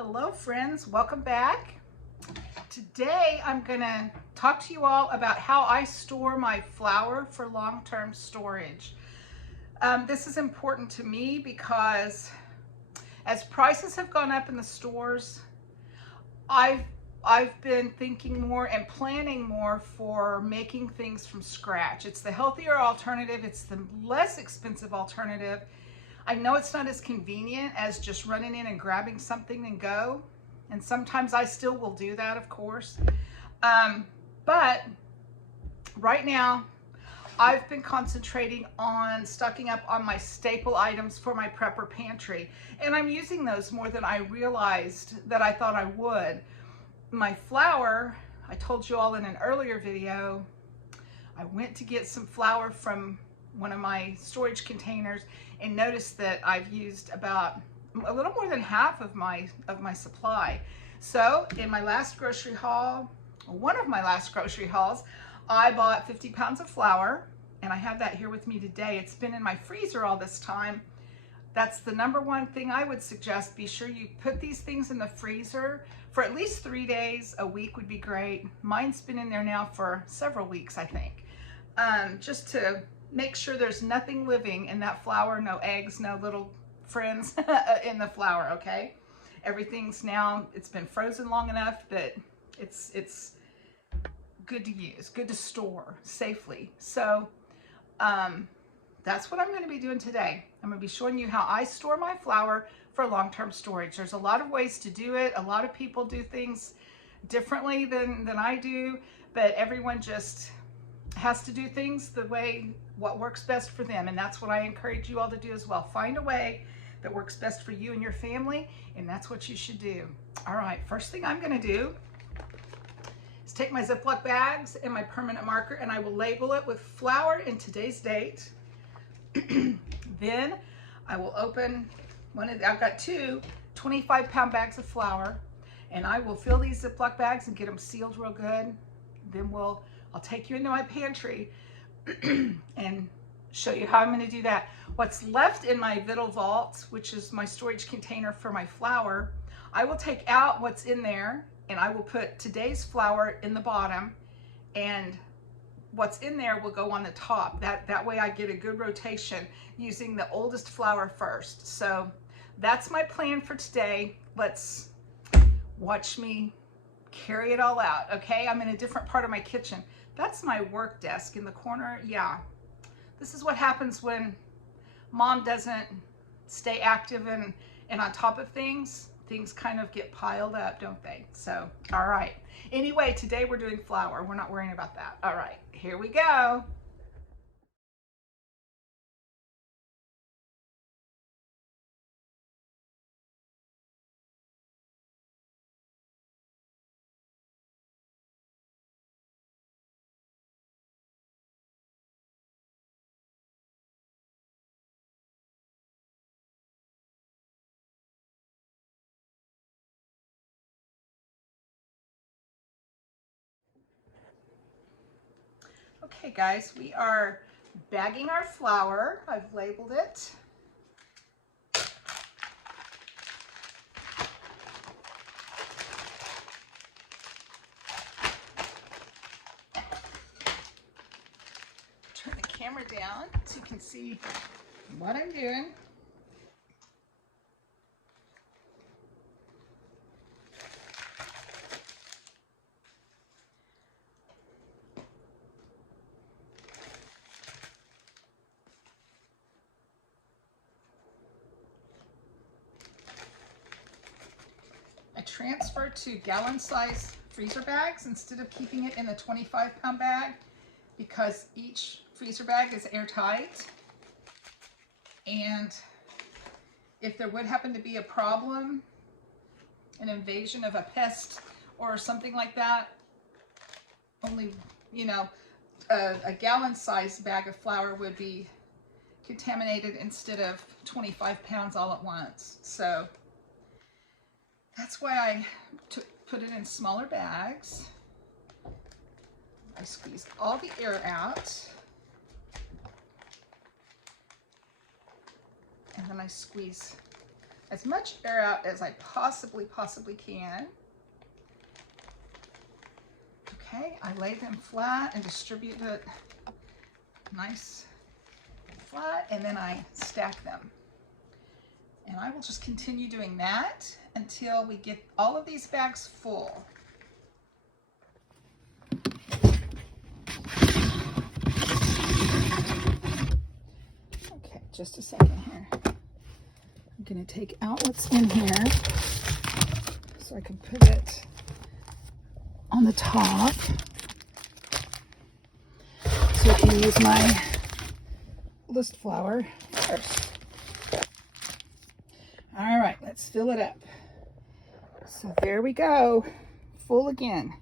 Hello friends, welcome back. Today I'm going to talk to you all about how I store my flour for long-term storage. This is important to me because as prices have gone up in the stores, I've been thinking more and planning more for making things from scratch. It's the healthier alternative, it's the less expensive alternative. I know it's not as convenient as just running in and grabbing something and go. And sometimes I still will do that, of course. But right now, I've been concentrating on stocking up on my staple items for my prepper pantry. And I'm using those more than I realized that I thought I would. My flour, I told you all in an earlier video, I went to get some flour from one of my storage containers and noticed that I've used about a little more than half of my supply. So in my last grocery haul, one of my last grocery hauls, I bought 50 pounds of flour, and I have that here with me today. It's been in my freezer all this time. That's the number one thing I would suggest. Be sure you put these things in the freezer for at least 3 days. A week would be great. Mine's been in there now for several weeks, I think. Just to make sure there's nothing living in that flour, no eggs, no little friends in the flour, okay? Everything's now, it's been frozen long enough that it's good to use, good to store safely. So that's what I'm going to be doing today. I'm going to be showing you how I store my flour for long-term storage. There's a lot of ways to do it. A lot of people do things differently than I do, but everyone just has to do things the way what works best for them, and that's what I encourage you all to do as well. Find a way that works best for you and your family, and that's what you should do. All right, first thing I'm going to do is take my Ziploc bags and my permanent marker, and I will label it with flour in today's date. Then I will open I've got two 25-pound bags of flour, and I will fill these Ziploc bags and get them sealed real good. Then I'll take you into my pantry and show you how I'm going to do that. What's left in my Vittle Vault, which is my storage container for my flour, I will take out what's in there, and I will put today's flour in the bottom, and what's in there will go on the top. That way I get a good rotation using the oldest flour first. So that's my plan for today. Let's watch me carry it all out, okay? I'm in a different part of my kitchen. That's my work desk in the corner. Yeah, this is what happens when mom doesn't stay active and on top of things. Things kind of get piled up, don't they? So, all right. Anyway, today we're doing flour. We're not worrying about that. All right, here we go. Okay guys, we are bagging our flour. I've labeled it. Turn the camera down so you can see what I'm doing. Transfer to gallon-size freezer bags instead of keeping it in the 25-pound bag, because each freezer bag is airtight. And if there would happen to be a problem, an invasion of a pest or something like that, only, a gallon-sized bag of flour would be contaminated instead of 25 pounds all at once. So that's why I put it in smaller bags. I squeeze all the air out. And then I squeeze as much air out as I possibly can. Okay, I lay them flat and distribute it nice flat, and then I stack them. And I will just continue doing that until we get all of these bags full. Okay, just a second here. I'm going to take out what's in here so I can put it on the top so I can use my list flour first. All right, let's fill it up. So there we go, full again.